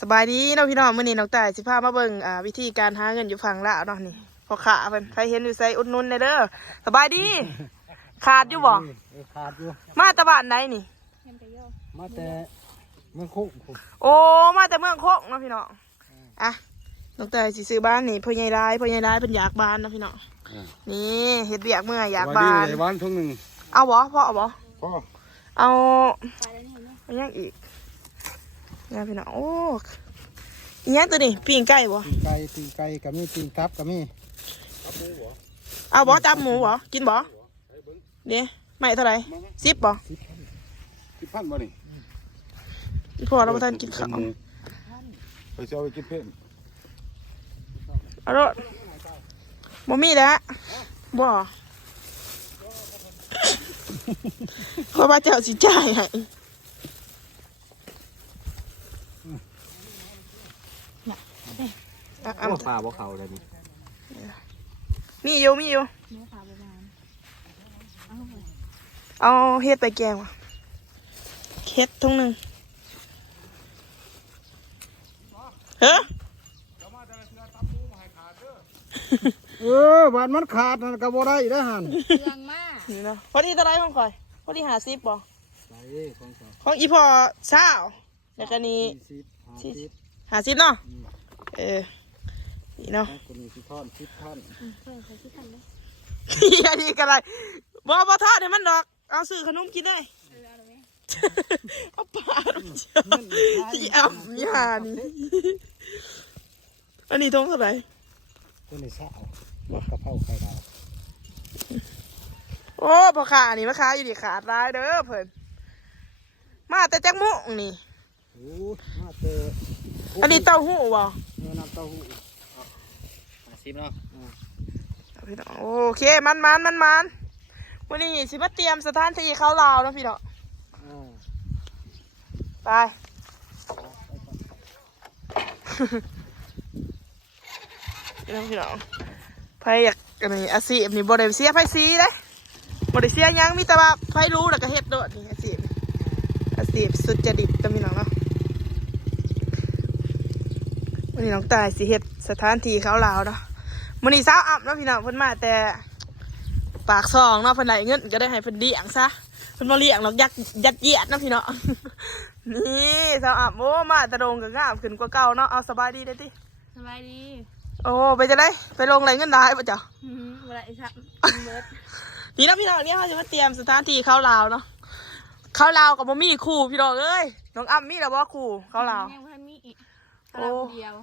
สบายดีเนาะพี่น้องมื้อนี้น้องต่ายสิพามาเบิ่งวิธีการหาเงินอยู่ฝั่งลาวเนาะนี่พอขาเพิ่นใครเห็นอยู่ใส่อุดหนุนได้เด้อสบายดีขาดอยู่บ่ขาดอยู่มาแต่บ้านไหนนี่มาแต่เมืองคุกโอ้มาแต่เมืองโคกเนาะพี่น้องอ่ะน้องต่ายสิซื้อบ้านนี่พ่อใหญ่ร้ายเพิ่นอยากบ้านเนาะพี่น้องนี่เฮ็ดเวียกเมื่อยอยากบ้านบ้านทุ่งหนึ่งเอาบ่พ่อเอาบ่พ่อเอายังอีกเนี่ยพี่น้องโอ้อีหยังตัวนี้ปิ้งไก่บ่ปีงไก่กับมีปีงทับกับมีเอาบ่จับหมูบ่กินบ่เดี๋ยวไม่เท่าไหร่10บ่10,000บ่นี่พี่พ่อเราบ่ทันกินข้าวไปเจ้าไปกินเพิ่มเอาโลดบ่มีแล้วบ่เพราะว่าเจ้าสิจ่ายให้เอาปลาบ่เขาเลยมีอยู่เอาเฮ็ดไปแกงว่ะเฮ็ดทุ่งหนึ่งเฮ้บ้านมันขาดก็บ่ได้ได้หันเรื่องมากนี่เนาะพอดีเท่าไรของข่อยพอดี50บ่ของอีพอ20แล้วก็นี่50เนาะนี่เนาะคนนี้10 ท่อนอันนี้กันไรบ่ทอดให้มันดอกเอาซื้อขนมกินได้เอาปลาที่อ่ำยานี่อันนี้ทงเท่าไหร่คนนี้กะเพราไข่ดาวโอ้พอขานี่มาค้าอยู่ดิขาดร้ายเด้อเพิ่นมาแต่จักมุกนี่มาเจออันนี้เต้าหู้บ่น้ำเต้าหู้50เนาะพี่น้องโอเคมันวันนี้สิมาเตรียมสถานที่เข้าลาวนะพี่น้องไปพี่น้องไพ่อยากอันนี้อาชีพนี่บ่ได้เสียไพ่ซีเลยบ่ได้เสียยังมีแต่ว่าไพ่รู้แล้วก็เฮ็ดโดดนี่อาชีพสุจริตตัวพี่น้องเนาะวันนี้น้องตายสิเฮ็ดสถานที่เข้าลาวเนาะมื้อนี้สาวอับเนาะพี่น้องเพิ่นมาแต่ปากซองเนาะเพิ่นได้เงินก็ได้ให้เพิ่นเลี้ยงซะเพิ่นบ่เลี้ยงหรอกยัดเยียดนะพี่น้องนี่สาวอับโอ้มาตะโดงก็งามขึ้นกว่าเก่าเนาะเอาสบายดีเด้อติสบายดีโอ้ไปจะได้ไปลงไรเงินได้ป่ะจ๊ะเวลาไอ้ชักเบิร์ดนี่นะพี่น้องเนี่ยเขาจะมาเตรียมสถานที่เข้าลาวเนาะเข้าลาวกับบ่มีคู่พี่น้องเอ้ยน้องอ้ำมีแล้วบ่คู่เข้าลาวโอ้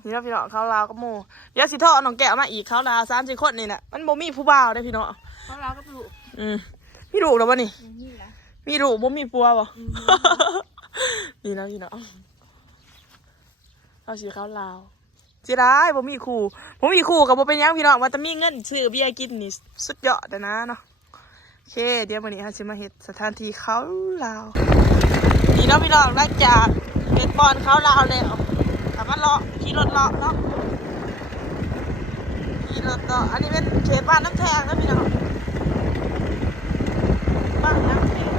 นี่นะพี่น้องเข้าลาวกับโมเดี๋ยวสิท่อน้องแก้วมาอีกเข้าลาว30 คนนี่แหละมันบ่มีผู้บ่าวได้พี่น้องเข้าลาวกับลูกมีลูกแล้วบ่นี่มีลูกบ่มีปัวบ่นี่นะพี่น้องเราสิเข้าลาวสิได้บ่มีคู่กับบ่เป็นยังพี่น้องว่าจะมีเงินซื้อเบียร์กินนี่สุดยอดนะเนาะโอเคเดี๋ยววันนี้เราจะมาเฮ็ดสถานที่เขาลาวนี่เนาะพี่น้องได้จากเฮ็ดบอลเขาลาวแล้วแต่ว่าเลาะขี่รถเลาะเนาะขี่รถเลาะอันนี้เป็นเขตบ้านน้ำแทงนะพี่น้องบ้านน้ำแทง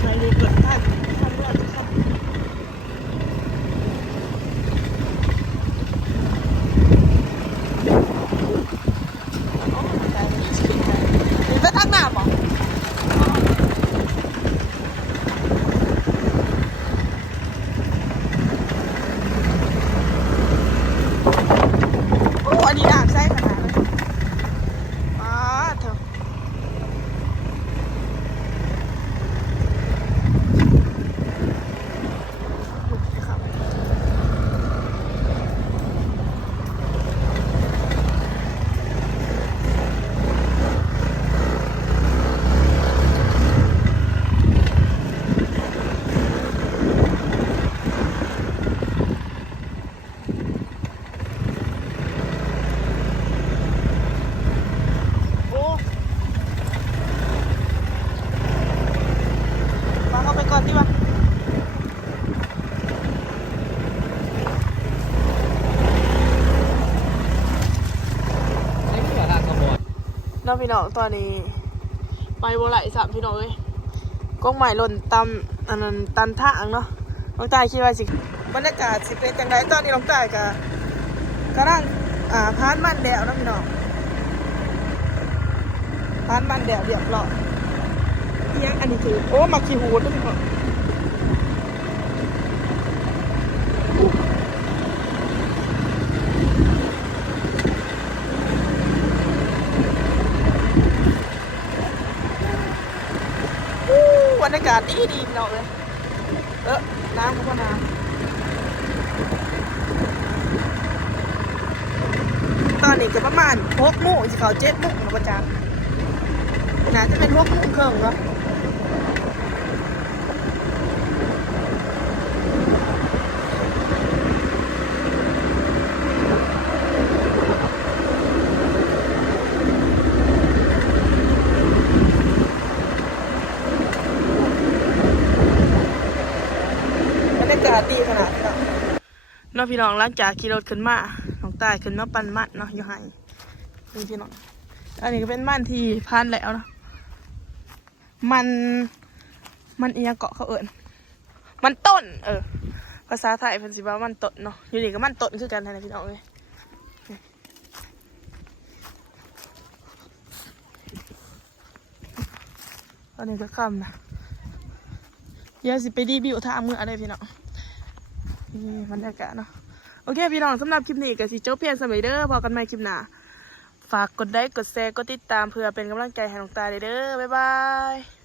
ใครดูเกิดท่าทำด้วยครับไปทางหน้าบ่โอ้อันนี้น้ำใสขนาดเลยมาเถอะครับโอ้มาเข้าไปก่อนดีกว่าน้องพี่น้องตอนนี้ไปบัวไหลสามพี่น้องเลยกล้องใหม่หล่นตำอันนั้นตันทางเนาะน้องตายคิดว่าสิบรรยากาศสิเป็นจังไรตอนนี้น้องตายกับกำลังพานมันแดวนะพี่น้องพานมันแดวเรียบร้อยเอียงอันนี้คือโอ้มาขี้หูด้วยพี่น้องบรรยากาศดีดีพี่น้องเลยน้ำก็น้ำตอนนี้ก็ประมาณ6 โมงสิเขา7 โมงนะประจักษ์น่าจะเป็น6 โมงครึ่งเนาะบรรยากาศดีขนาดนี้เนาะพี่น้องหลังจากขี่รถขึ้นมาน้องตายขึ้นมาปั่นมันเนาะอยู่ให้นี่พี่น้องอันนี้ก็เป็นมันที่พันแล้วเนาะมันเอียงเกาะเขาเอิญมันต้นภาษาไทยเพิ่นสิว่ามันต้นเนาะอยู่นี่ก็มันต้นคือกันนะพี่น้องเลยอันนี้ก็คำนะเดี๋ยวสิไปรีวิวทางมืออะไรพี่น้องนี่บรรยากาศเนาะโอเคพี่น้องสำหรับคลิปนี้ก็สิจบเพียงสมัยเด้อพอกันใหม่คลิปหน้าฝากกดไลค์กดแชร์กดติดตามเพื่อเป็นกำลังใจให้น้องตาเด้อบ๊ายบาย